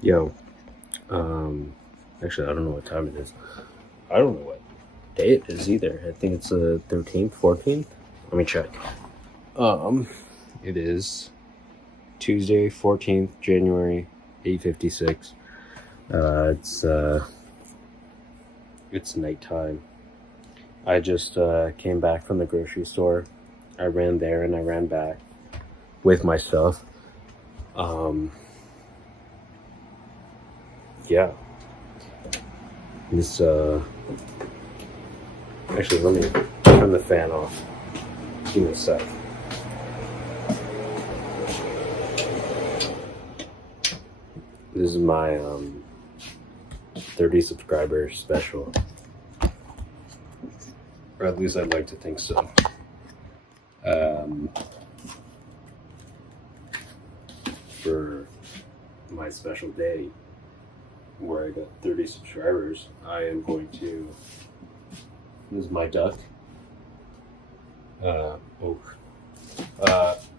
Yo, actually, I don't know what time it is. I don't know what day it is either. I think it's the 13th, 14th. Let me check. Um, it is Tuesday, 14th January, 8:56. Uh, it's uh, it's nighttime. I just came back from the grocery store. I ran there and I ran back with my stuff. Um, yeah. This actually, let me turn the fan off. Give me a sec. This is my 30 subscriber special. Or at least I'd like to think so. For my special day where I got 30 subscribers, I am going to. This is my duck. I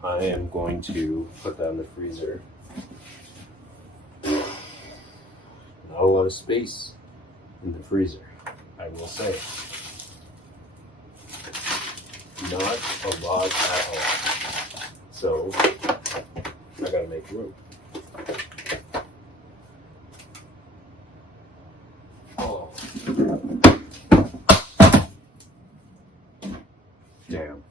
am going to put that in the freezer. Not a lot of space in the freezer, I will say. Not a lot at all. So I gotta make room. Oh. Damn.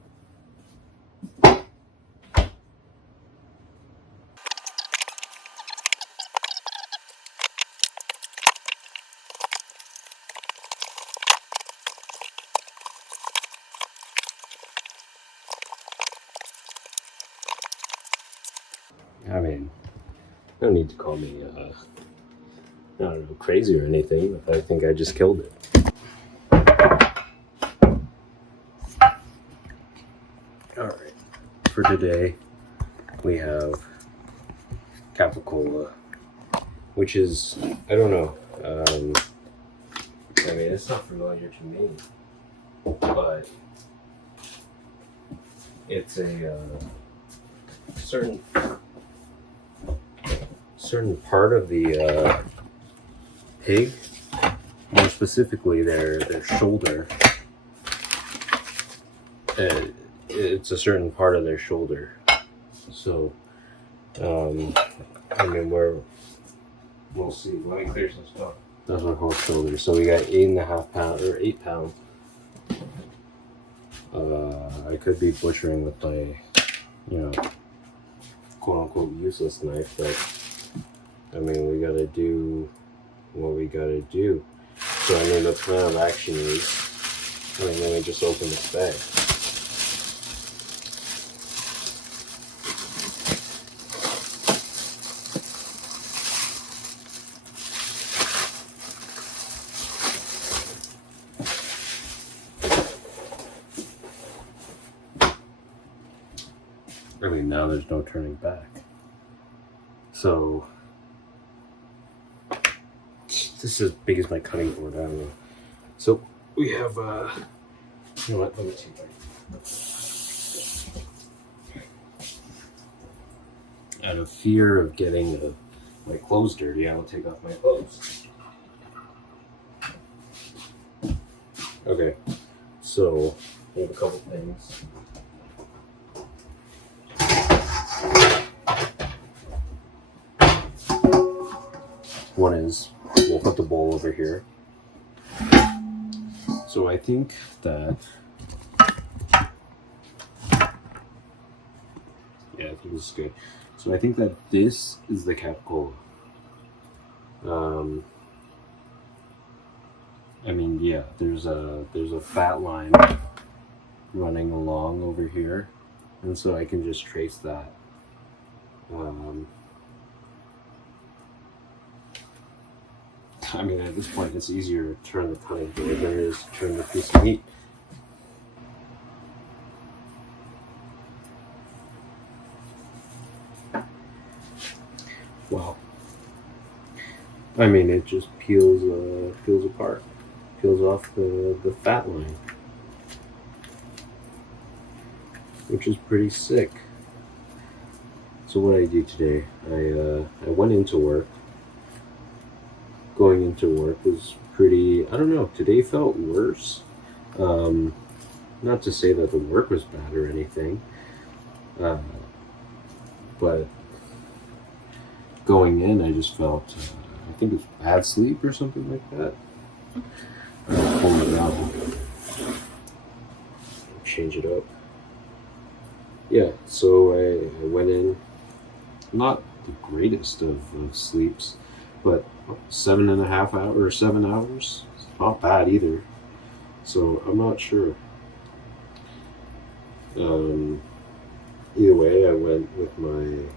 I mean, no need to call me, I don't know, crazy or anything. I think I just killed it. Alright, for today, we have capicola, which is, I don't know, I mean, it's not familiar to me, but it's a certain part of the pig, more specifically their shoulder. It's a certain part of their shoulder. So, I mean, we'll see. Let me clear some stuff. That's our whole shoulder. So we got 8.5 pounds or 8 pounds. I could be butchering with my, quote unquote useless knife, but I mean, we gotta do what we gotta do. So I mean, the plan of action is, let me just open this bag. I mean, now there's no turning back. So this is as big as my cutting board. I don't know. So we have, you know what? Let me see. Out of fear of getting my clothes dirty, I will take off my clothes. Okay, so we have a couple things. One is, we'll put the bowl over here. So I think that, yeah, I think this is good. So I think that this is the capicola. I mean, yeah, there's a fat line running along over here, and so I can just trace that. I mean, at this point, it's easier to turn the cutting board than it is to turn the piece of meat. Wow. I mean, it just peels apart, peels off the fat line, which is pretty sick. So what I did today, I went into work. going into work was pretty, I don't know, today felt worse. Not to say that the work was bad or anything, but going in, I just felt, I think it was bad sleep or something like that. Pull it out. Change it up. Yeah, so I went in, not the greatest of sleeps, but 7.5 hours or 7 hours. It's not bad either. So I'm not sure. Either way, I went with one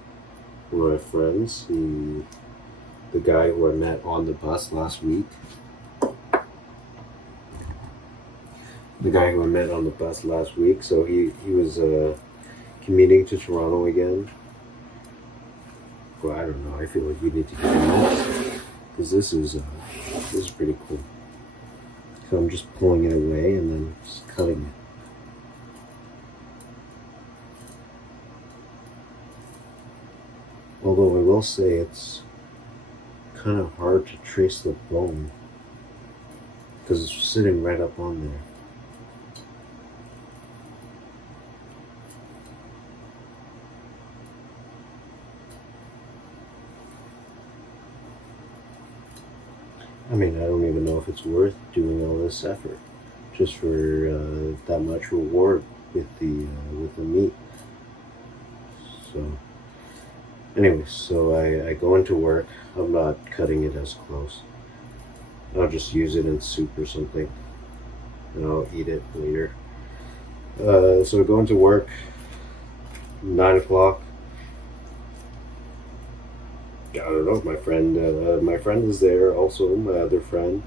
of my friends, the guy who I met on the bus last week. So he was commuting to Toronto again. Well, I don't know. I feel like we need to get him because this is pretty cool. So I'm just pulling it away and then just cutting it. Although I will say it's kind of hard to trace the bone because it's sitting right up on there. I mean, I don't even know if it's worth doing all this effort just for that much reward with the meat. So, anyway, so I go into work. I'm not cutting it as close. I'll just use it in soup or something, and I'll eat it later. So I go into work. 9 o'clock. I don't know. My friend is there. Also, my other friend,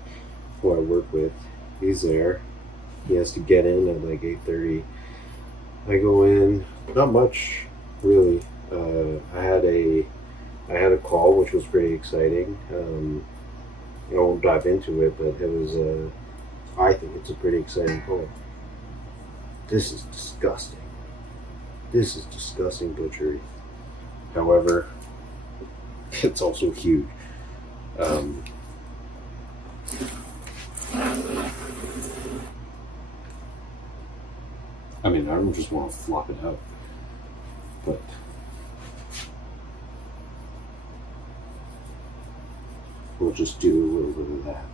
who I work with, he's there. He has to get in at like 8:30. I go in. Not much, really. I had a call, which was pretty exciting. I won't dive into it, but it was. I think it's a pretty exciting call. This is disgusting. This is disgusting butchery. However, it's also huge. I mean, I don't just want to flop it out, but we'll just do a little bit of that.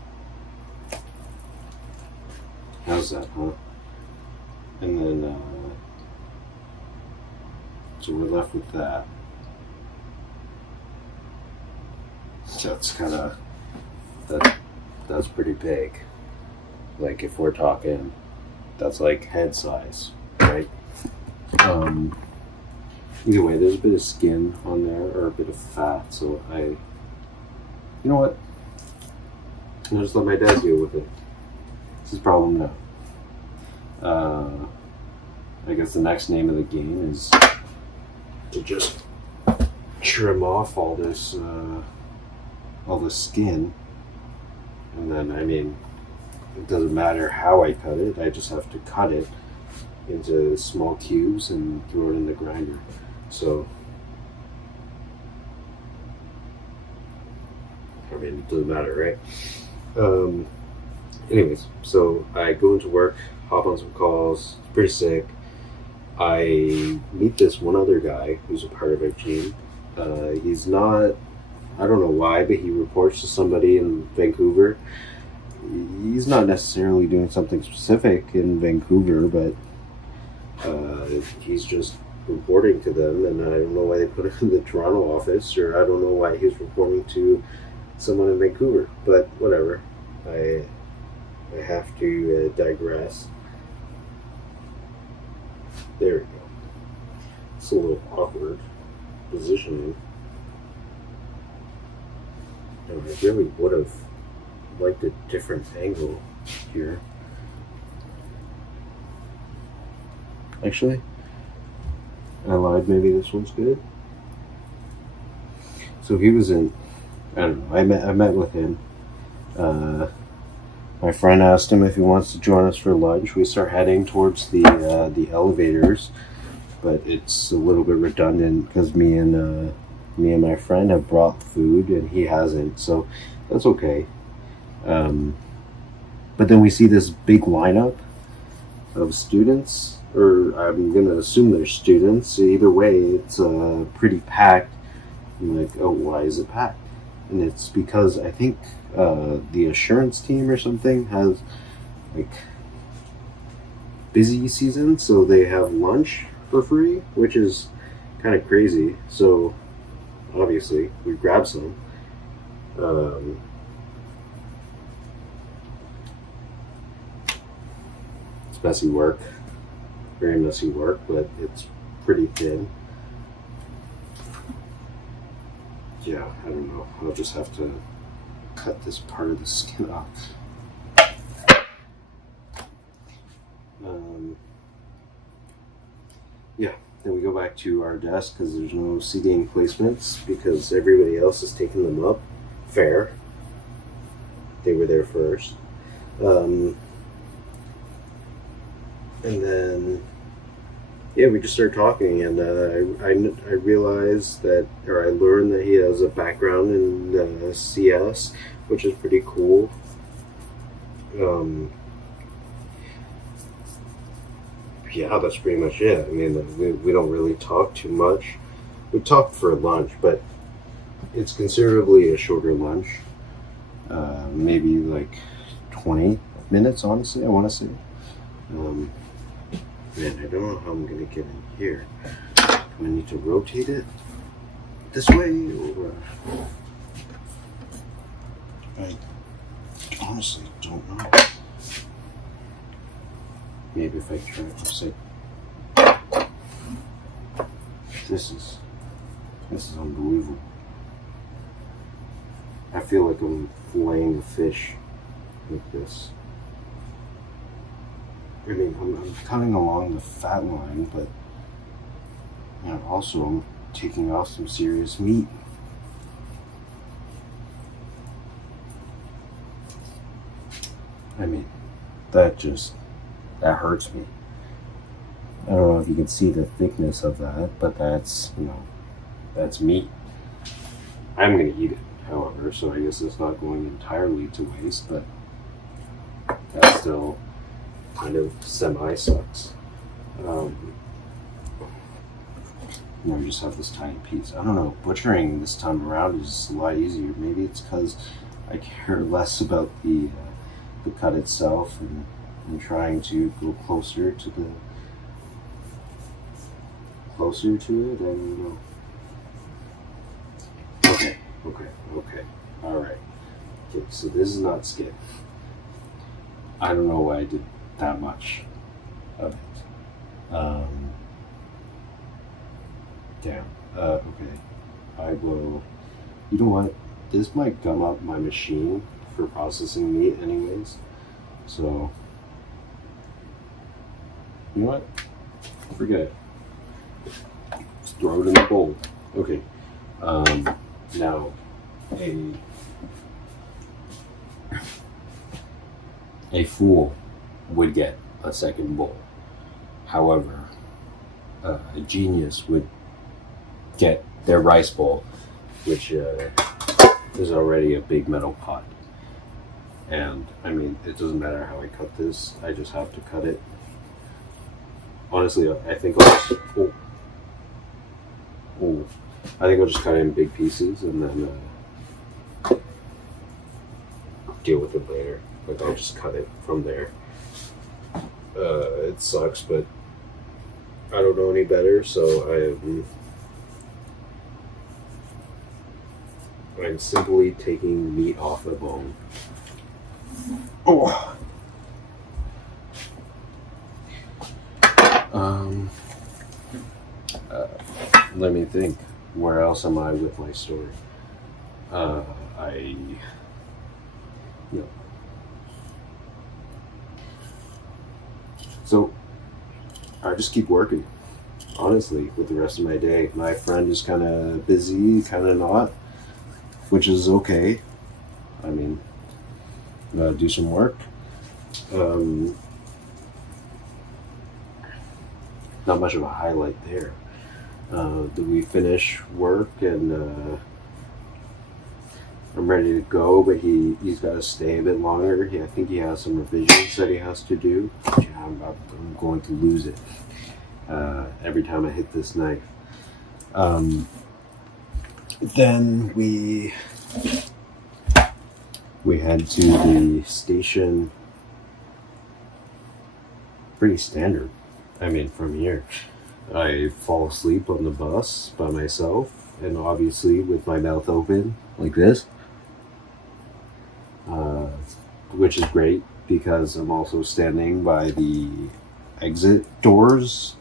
How's that, huh? And then, so we're left with that. That's pretty big. Like, if we're talking, that's like head size, right? Either way, there's a bit of skin on there, or a bit of fat, so you know what? I'll just let my dad deal with it. It's his problem now. I guess the next name of the game is to just trim off all this skin, and then, I mean, it doesn't matter how I cut it. I just have to cut it into small cubes and throw it in the grinder. So, I mean, it doesn't matter, right? Anyways, so I go into work, hop on some calls. It's pretty sick. I meet this one other guy who's a part of our team. He's not, I don't know why, but he reports to somebody in Vancouver. He's not necessarily doing something specific in Vancouver, but he's just reporting to them, and I don't know why they put him in the Toronto office, or I don't know why he's reporting to someone in Vancouver, but whatever. I have to digress. There we go. It's a little awkward positioning. And I really would have liked a different angle here. Actually, I lied. Maybe this one's good. So he was in. I don't know. I met with him. My friend asked him if he wants to join us for lunch. We start heading towards the elevators, but it's a little bit redundant because me and Me and my friend have brought food and he hasn't, so that's okay. But then we see this big lineup of students, or I'm gonna assume they're students. Either way, it's pretty packed. I'm like, oh, why is it packed? And it's because I think the assurance team or something has like busy season, so they have lunch for free, which is kind of crazy. So obviously we grab some. It's messy work, very messy work, but it's pretty thin. Yeah, I don't know. I'll just have to cut this part of the skin off. Yeah, then we go back to our desk because there's no seating placements because everybody else is taking them up. Fair. They were there first. And then, yeah, we just started talking, and I realized that, or I learned that he has a background in CS, which is pretty cool. Yeah, that's pretty much it. I mean, we don't really talk too much. We talked for lunch, but it's considerably a shorter lunch. Maybe like 20 minutes, honestly, I want to say. Man, I don't know how I'm going to get in here. Do I need to rotate it this way? Or I honestly don't know. Maybe if I try it upside. This is unbelievable. I feel like I'm filleting a fish like this. I mean, I'm cutting along the fat line, but also I'm taking off some serious meat. I mean, that hurts me. I don't know if you can see the thickness of that, but that's meat. I'm gonna eat it, however, so I guess it's not going entirely to waste, but that still kind of semi-sucks. We just have this tiny piece. I don't know, butchering this time around is a lot easier. Maybe it's because I care less about the cut itself, and I'm trying to go closer to it. I don't know. Okay. All right. Okay, so this is not skin. I don't know why I did that much of it. Damn. Okay. I will. You know what? This might gum up my machine for processing meat, anyways. So, you know what? Forget it. Just throw it in the bowl. Okay. Now, a fool would get a second bowl. However, a genius would get their rice bowl, which is already a big metal pot. And I mean, it doesn't matter how I cut this, I just have to cut it. Honestly, I think I'll just, I think I'll just cut it in big pieces and then deal with it later. Like, I'll just cut it from there. It sucks, but I don't know any better, so I'm simply taking meat off the bone. Oh. Let me think. Where else am I with my story? So I just keep working, honestly, with the rest of my day. My friend is kind of busy, kind of not, which is okay. I mean, do some work. Not much of a highlight there. We finish work and I'm ready to go, but he's got to stay a bit longer. I think he has some revisions that he has to do. Yeah, I'm going to lose it every time I hit this knife. Then we head to the station. Pretty standard. I mean, from here, I fall asleep on the bus by myself, and obviously with my mouth open like this, which is great because I'm also standing by the exit doors,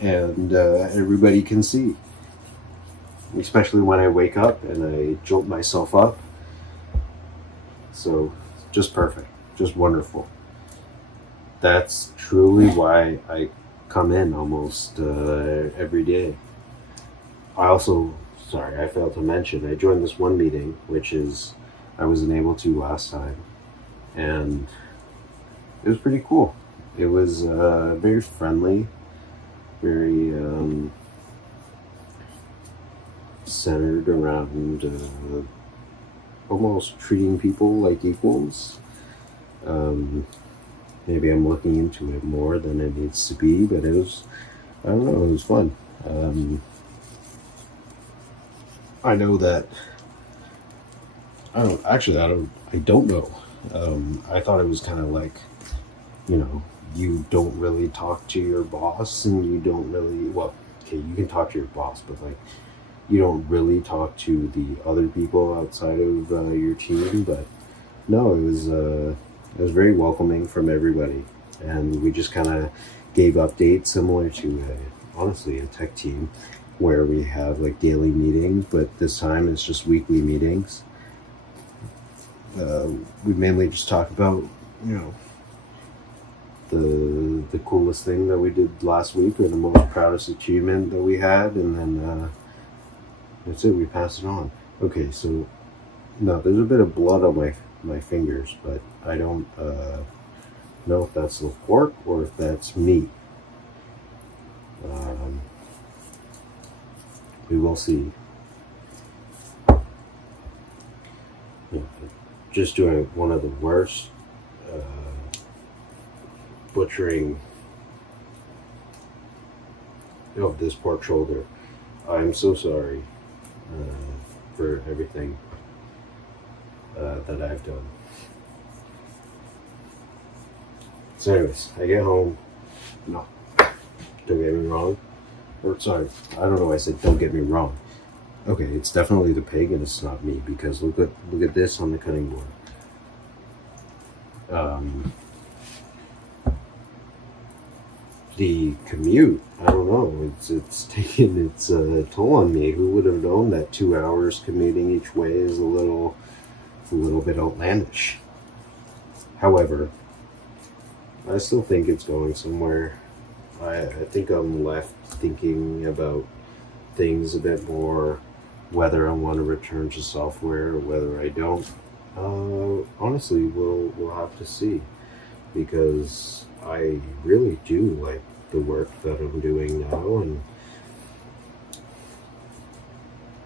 and everybody can see. Especially when I wake up and I jolt myself up. So, just perfect, just wonderful. That's truly why I come in almost every day. I failed to mention, I joined this one meeting, which is I wasn't able to last time, and it was pretty cool. It was very friendly, very centered around almost treating people like equals. Maybe I'm looking into it more than it needs to be, but it was, I don't know, it was fun. I know that, I don't know. I thought it was kind of like, you don't really talk to your boss and you don't really, well, okay, you can talk to your boss, but like, you don't really talk to the other people outside of your team. But no, it was very welcoming from everybody, and we just kind of gave updates similar to honestly a tech team, where we have like daily meetings, but this time it's just weekly meetings. We mainly just talk about the coolest thing that we did last week, or the most proudest achievement that we had, and then that's it. We pass it on. Okay, so no, there's a bit of blood on my fingers, but I don't know if that's the pork or if that's meat. We will see. Just doing one of the worst butchering of this pork shoulder. I'm so sorry for everything that I've done. So anyways, I get home. No, don't get me wrong. Or sorry, I don't know why I said don't get me wrong. Okay, it's definitely the pig and it's not me, because look at this on the cutting board. The commute, I don't know, it's taken its toll on me. Who would have known that 2 hours commuting each way is a little bit outlandish. However, I still think it's going somewhere. I think I'm left thinking about things a bit more, whether I want to return to software or whether I don't. Honestly, we'll have to see, because I really do like the work that I'm doing now, and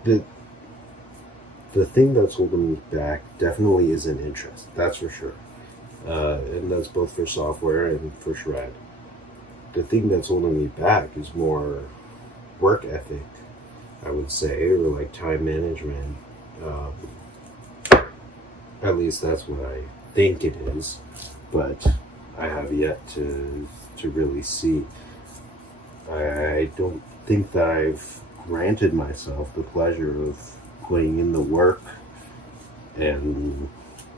the thing that's holding me back definitely isn't interest. That's for sure, and that's both for software and for Shred. The thing that's holding me back is more work ethic, I would say, or like time management. At least that's what I think it is, but I have yet to really see. I don't think that I've granted myself the pleasure of putting in the work, and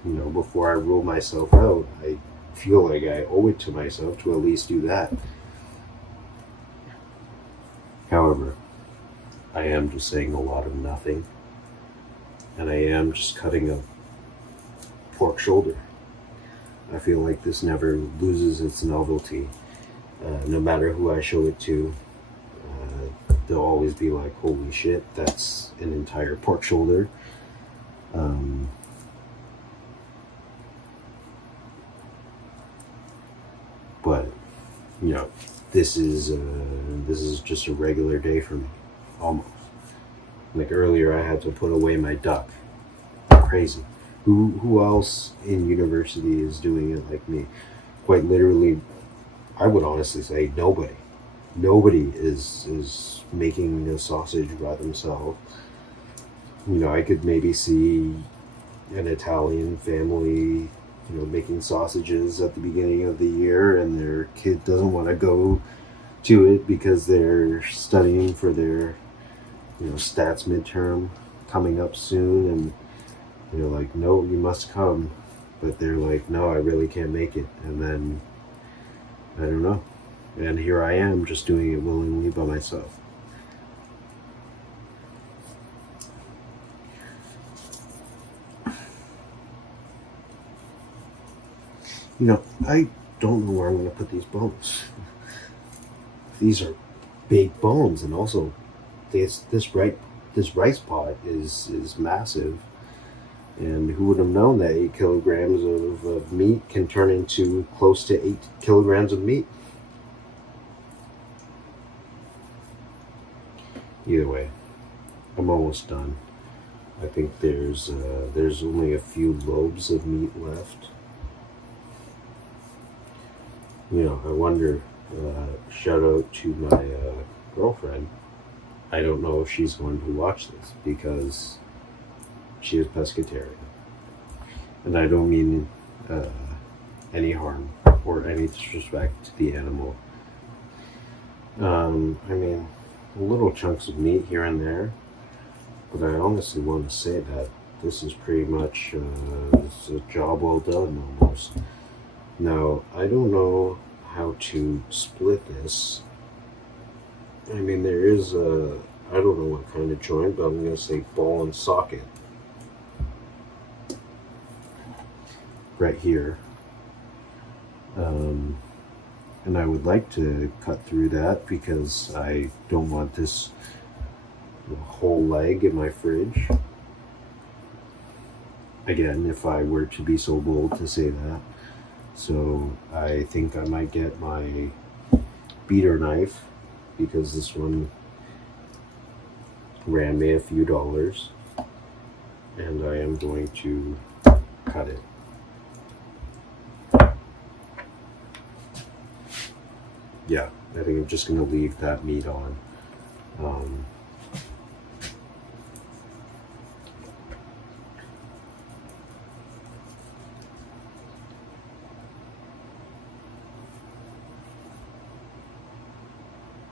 before I rule myself out, I feel like I owe it to myself to at least do that. However, I am just saying a lot of nothing, and I am just cutting a pork shoulder. I feel like this never loses its novelty. No matter who I show it to, they'll always be like, holy shit, that's an entire pork shoulder. But, this is just a regular day for me, almost. Like earlier, I had to put away my duck. Crazy. Who else in university is doing it like me? Quite literally, I would honestly say nobody. Nobody is making a sausage by themselves. I could maybe see an Italian family, making sausages at the beginning of the year, and their kid doesn't want to go to it because they're studying for their, stats midterm coming up soon, and like, no, you must come, but they're like, no, I really can't make it, and then I don't know, and here I am just doing it willingly by myself. I don't know where I'm going to put these bones. These are big bones, and also this rice pot is massive. And who would have known that 8 kilograms of meat can turn into close to 8 kilograms of meat? Either way, I'm almost done. I think there's only a few lobes of meat left. I wonder, shout out to my girlfriend. I don't know if she's going to watch this because she is pescatarian. And I don't mean any harm or any disrespect to the animal. I mean, little chunks of meat here and there, but I honestly want to say that this is pretty much it's a job well done almost. Now, I don't know how to split this. I mean, there is I don't know what kind of joint, but I'm going to say ball and socket. Right here. And I would like to cut through that because I don't want this whole leg in my fridge. Again, if I were to be so bold to say that. So I think I might get my beater knife because this one ran me a few dollars, and I am going to cut it. Yeah, I think I'm just going to leave that meat on.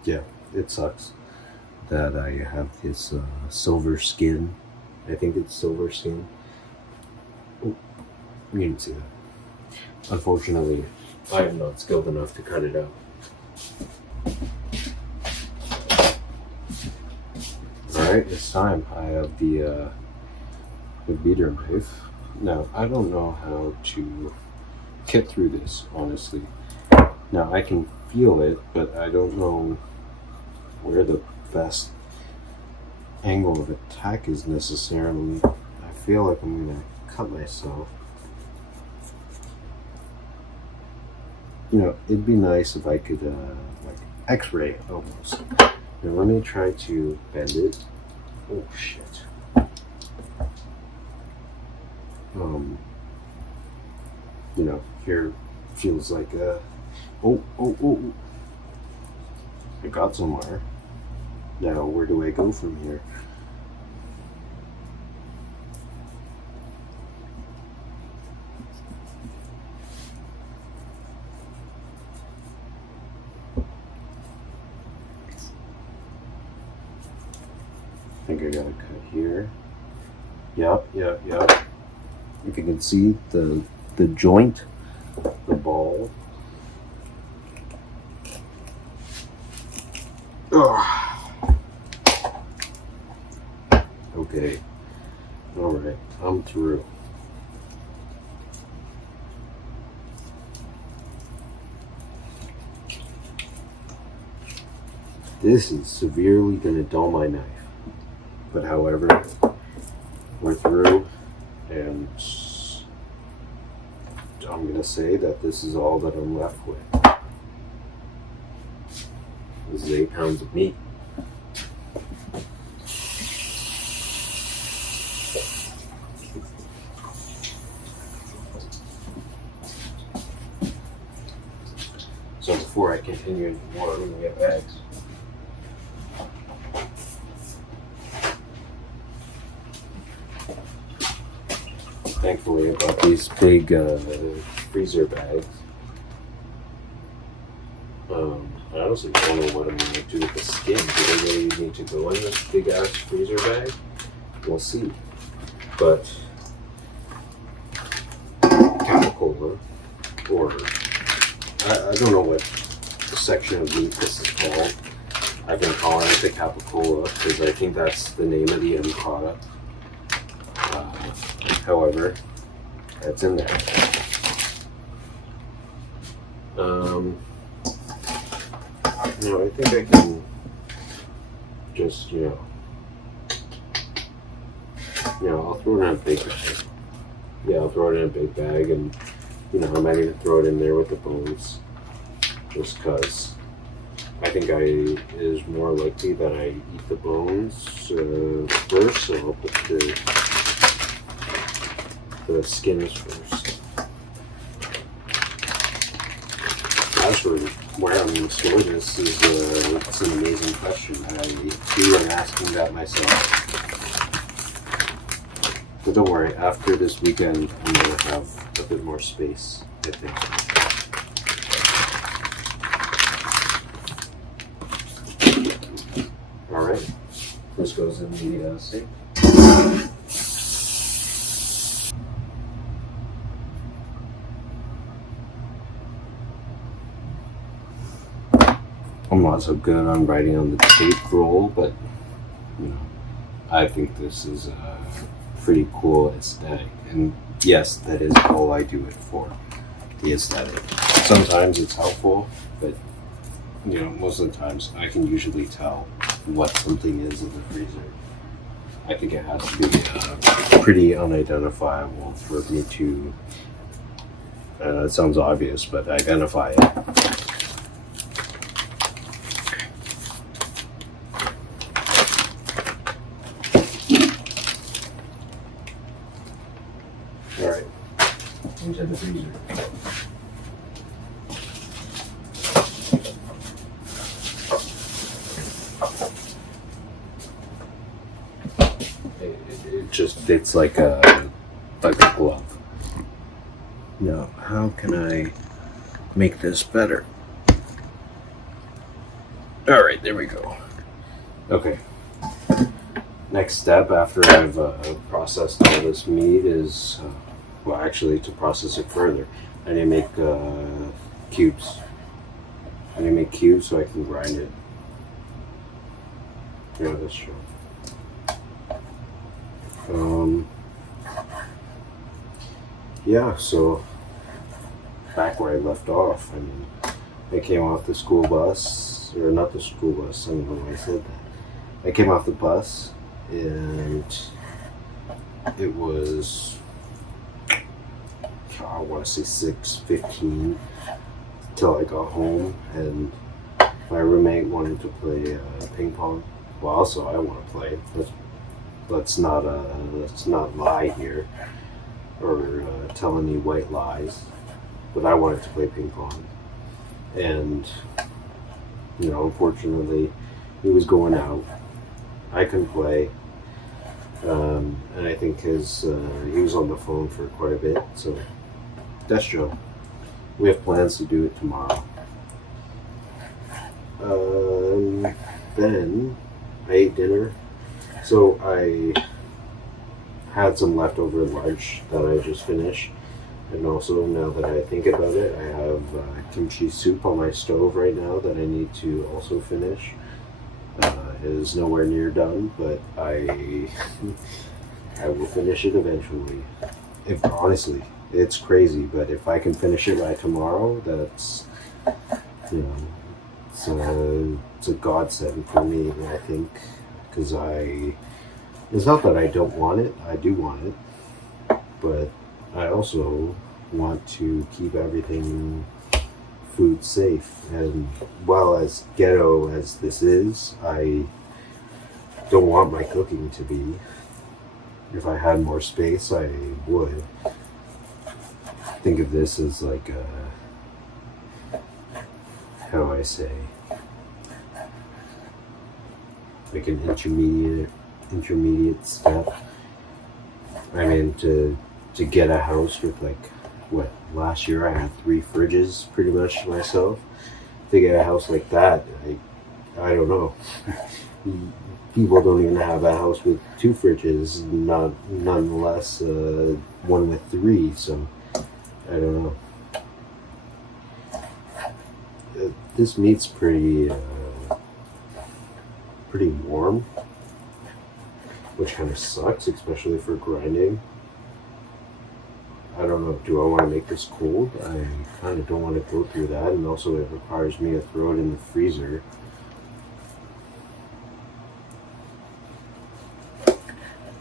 Yeah, it sucks that I have this silver skin. I think it's silver skin. Oh, you didn't see that. Unfortunately, I am not skilled enough to cut it out. Alright, it's time. I have the beater knife. Now, I don't know how to get through this, honestly. Now, I can feel it, but I don't know where the best angle of attack is necessarily. I feel like I'm going to cut myself. It'd be nice if I could, like, x-ray almost. Now, let me try to bend it. Oh, shit. Here feels like a... Oh. I got somewhere. Now, where do I go from here? I think I got a cut here. Yep. If you can see the joint, the ball. Okay. Alright, I'm through. This is severely going to dull my knife. But however, we're through, and I'm going to say that this is all that I'm left with. This is 8 pounds of meat. So before I continue anymore, I'm gonna get bags. Thankfully, I got these big freezer bags. I honestly don't know what I'm going to do with the skin. Do they really need to go in this big ass freezer bag? We'll see. But capicola, or I don't know what section of meat this is called. I've been calling it the capicola because I think that's the name of the end product. However, that's in there. I think I can just, I'll throw it in a big bag. Yeah, I'll throw it in a big bag, and, I might even throw it in there with the bones, just because I think it is more likely that I eat the bones first, so I'll put the skins first. As for where I'm going to store this it's an amazing question. I too am asking that myself. But don't worry, after this weekend, I'm going to have a bit more space, I think. Alright, this goes in the sink. I'm not so good on writing on the tape roll, but I think this is a pretty cool aesthetic. And yes, that is all I do it for, the aesthetic. Sometimes it's helpful, but most of the times I can usually tell what something is in the freezer. I think it has to be pretty unidentifiable for me to, it sounds obvious, but identify it. Alright, into the freezer. It just fits like a glove. Now, how can I make this better? Alright, there we go. Okay. Next step after I've processed all this meat is, to process it further, I need to make cubes. I need to make cubes so I can grind it. Yeah, that's true. So back where I left off, I came off the school bus, or not the school bus, I don't know why I said that. I came off the bus, and it was, I want to say 6:15 till I got home, and my roommate wanted to play ping pong. Well, also I want to play. Let's not lie here or tell any white lies. But I wanted to play ping pong, and unfortunately, he was going out. I couldn't play, and I think he was on the phone for quite a bit. So that's Joe. We have plans to do it tomorrow. Then I ate dinner. So I had some leftover lunch that I just finished. And also, now that I think about it, I have kimchi soup on my stove right now that I need to also finish. It is nowhere near done, but I will finish it eventually. Honestly, it's crazy, but if I can finish it by tomorrow, that's, it's a godsend for me, I think, because it's not that I don't want it, I do want it, but I also want to keep everything food safe. And while as ghetto as this is, I don't want my cooking to be. If I had more space, I would. Think of this as like a, how do I say, like an intermediate step. I mean, to get a house with like, what, last year I had 3 fridges pretty much myself. To get a house like that, I don't know. People don't even have a house with 2 fridges, nonetheless one with 3. So I don't know. This meat's pretty warm, which kind of sucks, especially for grinding. I don't know, do I want to make this cold? I kind of don't want to go through that, and also it requires me to throw it in the freezer.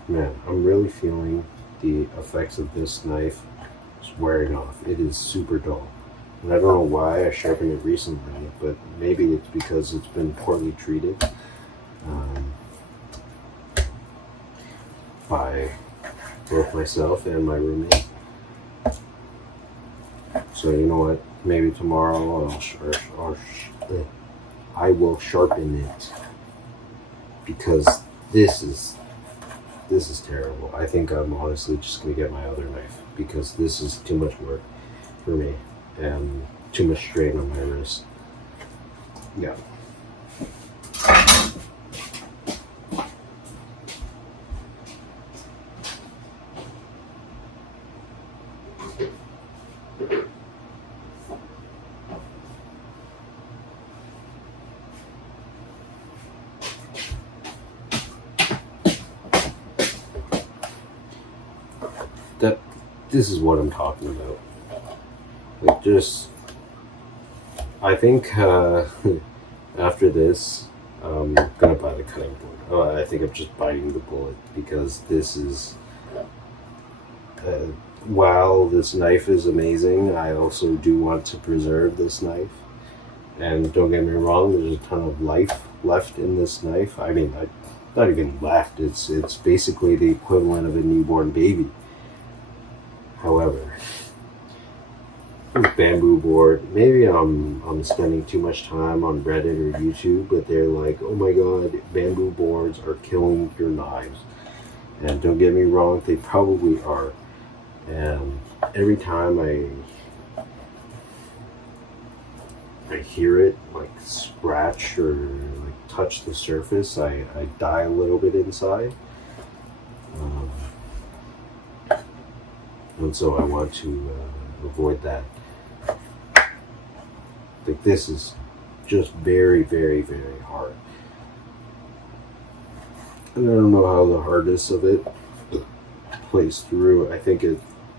Man, I'm really feeling the effects of this knife just wearing off. It is super dull. And I don't know why I sharpened it recently, but maybe it's because it's been poorly treated by both myself and my roommate. So you know what? Maybe tomorrow I will sharpen it, because this is terrible. I think I'm honestly just gonna get my other knife, because this is too much work for me and too much strain on my wrist. Yeah. This is what I'm talking about. Like, just, I think after this, I'm gonna buy the cutting board. Oh, I think I'm just biting the bullet, because this is, while this knife is amazing, I also do want to preserve this knife. And don't get me wrong, there's a ton of life left in this knife. I mean, not even left. It's basically the equivalent of a newborn baby. However, bamboo board, maybe I'm spending too much time on Reddit or YouTube, but they're like, oh my god, bamboo boards are killing your knives. And don't get me wrong, they probably are. And every time I hear it like scratch or like touch the surface, I die a little bit inside. And so I want to avoid that. Like, this is just very, very, very hard. And I don't know how the hardness of it plays through. I think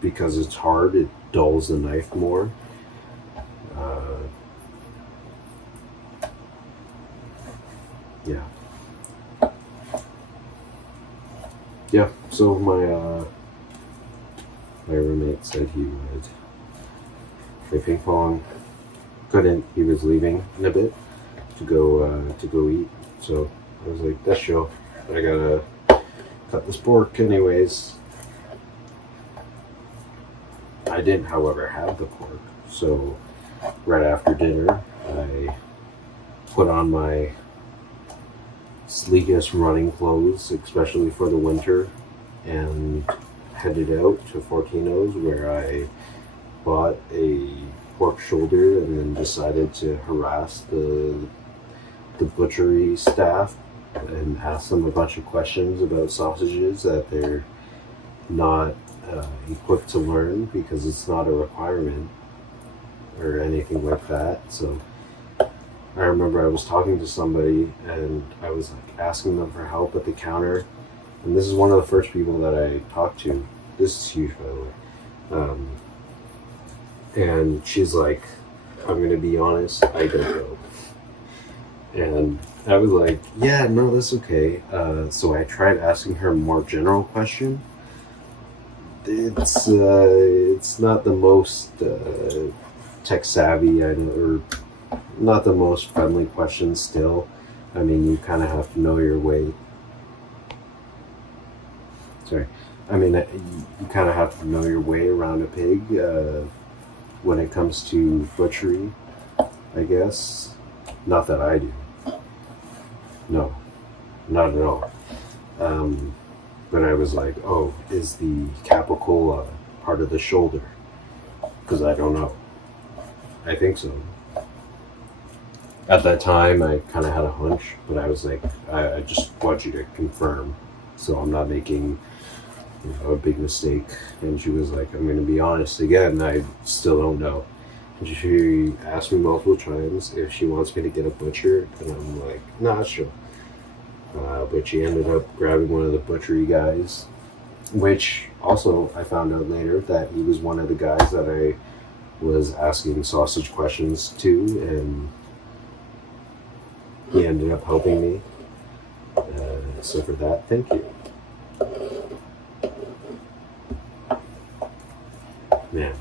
because it's hard, it dulls the knife more. Yeah. Yeah, so my roommate said he would play ping pong. Couldn't. He was leaving in a bit to go eat. So I was like, that's chill. I gotta cut this pork anyways. I didn't, however, have the pork. So right after dinner, I put on my sleekest running clothes, especially for the winter, and headed out to Fortino's, where I bought a pork shoulder and then decided to harass the butchery staff and ask them a bunch of questions about sausages that they're not equipped to learn, because it's not a requirement or anything like that. So I remember I was talking to somebody and I was like asking them for help at the counter, and this is one of the first people that I talked to. This is huge, by the way. And she's like, I'm gonna be honest, I don't know. And I was like, yeah, no, that's okay. So I tried asking her a more general question. It's not the most tech savvy, or not the most friendly questions still. I mean, you kind of have to know your way. Sorry. I mean, you kind of have to know your way around a pig when it comes to butchery, I guess. Not that I do. No, not at all. But I was like, oh, is the capicola part of the shoulder? Because I don't know. I think so. At that time, I kind of had a hunch, but I was like, I just want you to confirm, so I'm not making a big mistake. And she was like, I'm going to be honest again, I still don't know. And she asked me multiple times if she wants me to get a butcher, and I'm like, nah, sure. But she ended up grabbing one of the butchery guys, which also I found out later that he was one of the guys that I was asking sausage questions to, and he ended up helping me. So for that, thank you. Man,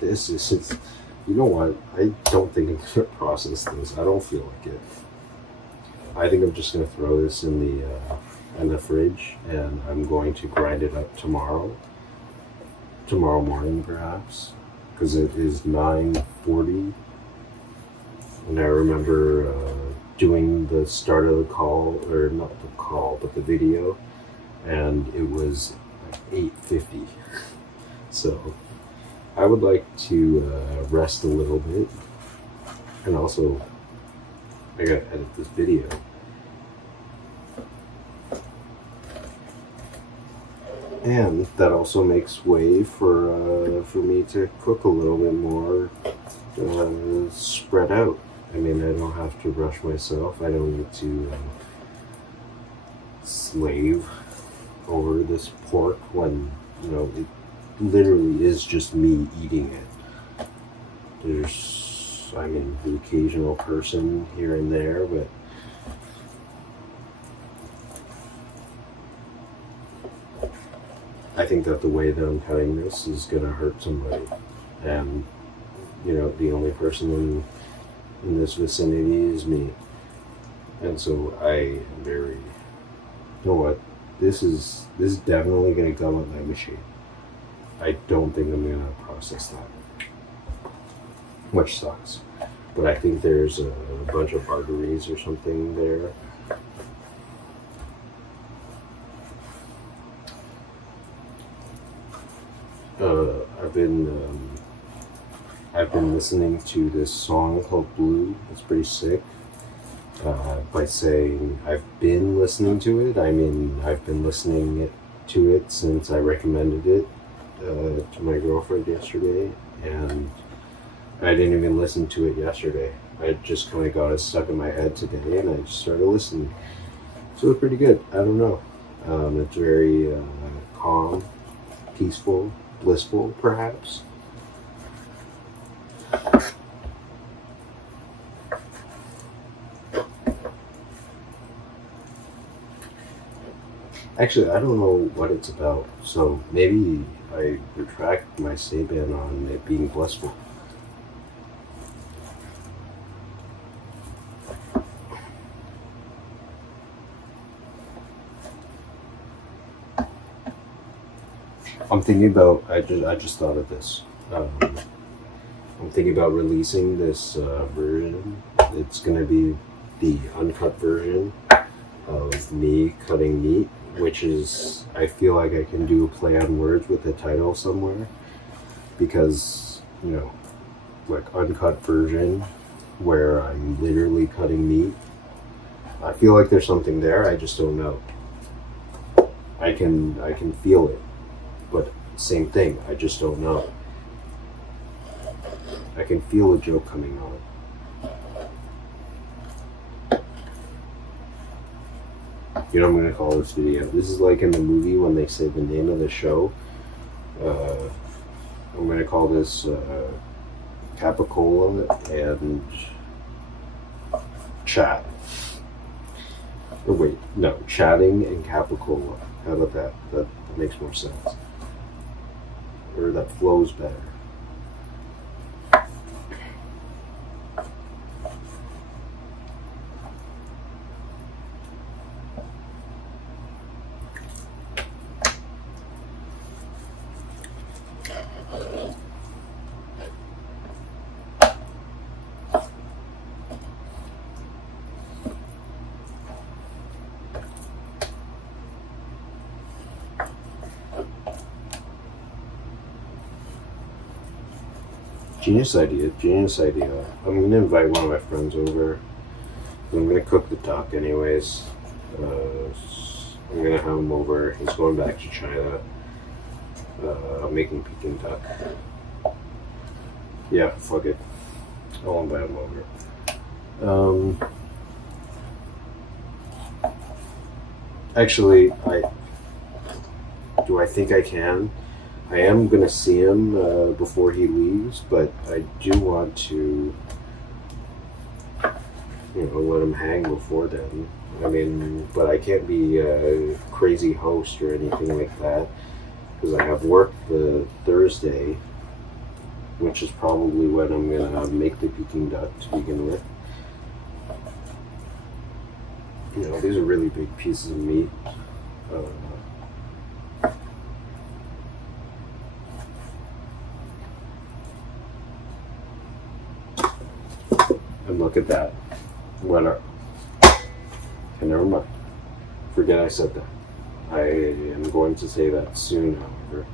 this is, you know what? I don't think I'm going to process this. I don't feel like it. I think I'm just going to throw this in the fridge, and I'm going to grind it up tomorrow morning perhaps, because it is 9:40, and I remember doing the start of the call, or not the call, but the video, and it was like 8:50. So I would like to rest a little bit, and also I gotta edit this video. And that also makes way for me to cook a little bit more spread out. I mean, I don't have to rush myself. I don't need to slave over this pork when, it literally is just me eating it. There's, the occasional person here and there, but I think that the way that I'm cutting this is gonna hurt somebody, and the only person in this vicinity is me, and so I am very. You know what? This is definitely gonna come with my machine. I don't think I'm gonna process that, which sucks. But I think there's a bunch of arteries or something there. I've been listening to this song called Blue. It's pretty sick. By saying I've been listening to it, I mean I've been listening to it since I recommended it to my girlfriend yesterday, and I didn't even listen to it yesterday. I just kind of got it stuck in my head today, and I just started listening. So it's pretty good. I don't know. It's very calm, peaceful, blissful, perhaps. Actually, I don't know what it's about, so maybe I retract my statement on it being blissful. I'm thinking about, I just thought of this. I'm thinking about releasing this version. It's going to be the uncut version of me cutting meat, which is, I feel like I can do a play on words with the title somewhere, because, like uncut version where I'm literally cutting meat. I feel like there's something there, I just don't know. I can feel it, but same thing, I just don't know. I can feel a joke coming on. You know what I'm going to call this video? This is like in the movie when they say the name of the show. I'm going to call this Capicola and Chat. Oh, wait, no, Chatting and Capicola. How about that? That makes more sense. Or that flows better. Genius idea, genius idea. I'm gonna invite one of my friends over. I'm gonna cook the duck anyways. I'm gonna have him over. He's going back to China. I'm making Peking duck. Yeah, fuck it. I'll invite him over. Actually, I think I can. I am gonna see him before he leaves, but I do want to, let him hang before then. I mean, but I can't be a crazy host or anything like that because I have work the Thursday, which is probably when I'm gonna make the Peking duck to begin with. These are really big pieces of meat. And look at that. Okay, never mind. Forget I said that. I am going to say that soon, however.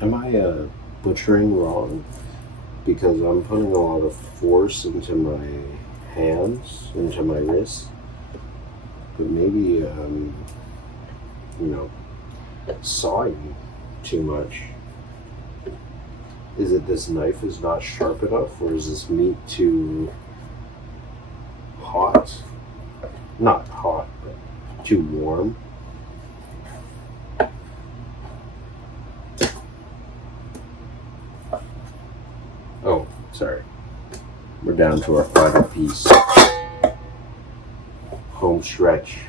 Am I butchering wrong? Because I'm putting a lot of force into my hands, into my wrists. But maybe, sawing too much. Is it this knife is not sharp enough, or is this meat too hot? Not hot, but too warm? Oh, sorry. We're down to our final piece. Home stretch.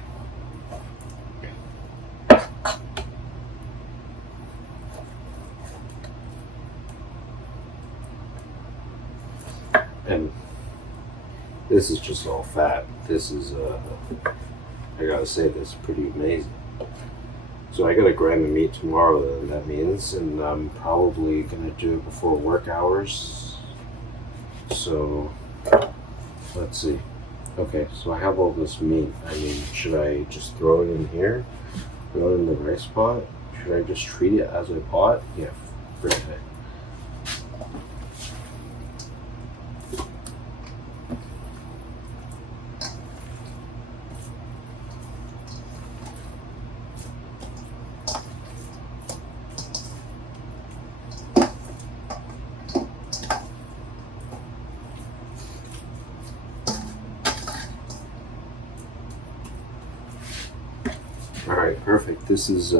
And this is just all fat. This is, I gotta say, this is pretty amazing. So I gotta grind the meat tomorrow, then that means, and I'm probably gonna do it before work hours. So, let's see. Okay, so I have all this meat. I mean, should I just throw it in here? Throw it in the rice pot? Should I just treat it as a pot? Yeah, forget it. All right, perfect. This is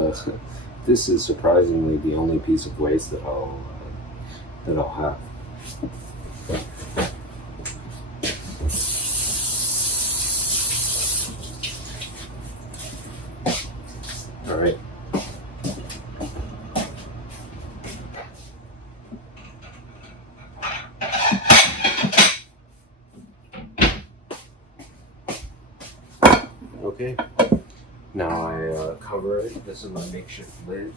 surprisingly the only piece of waste that I'll have. All right. Okay. Now I cover it. This is my makeshift lid.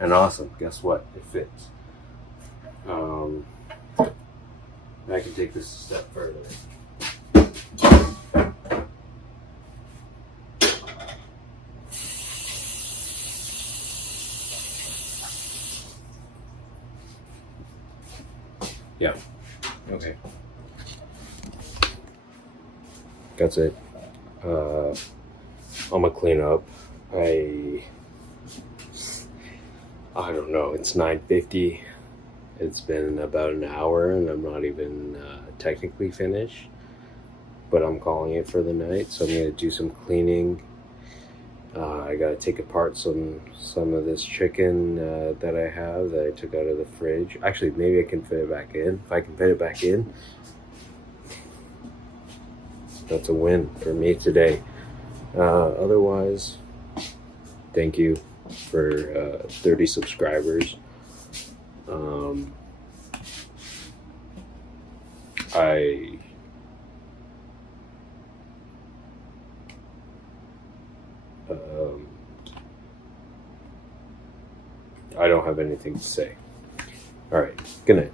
And awesome, guess what? It fits. I can take this a step further. Yeah. Okay. That's it. I'm gonna clean up. I don't know. It's 9:50. It's been about an hour, and I'm not even technically finished. But I'm calling it for the night, so I'm gonna do some cleaning. I gotta take apart some of this chicken that I have that I took out of the fridge. Actually, maybe I can fit it back in. If I can fit it back in, that's a win for me today. Otherwise, thank you for 30 subscribers. I I don't have anything to say. All right. Good night.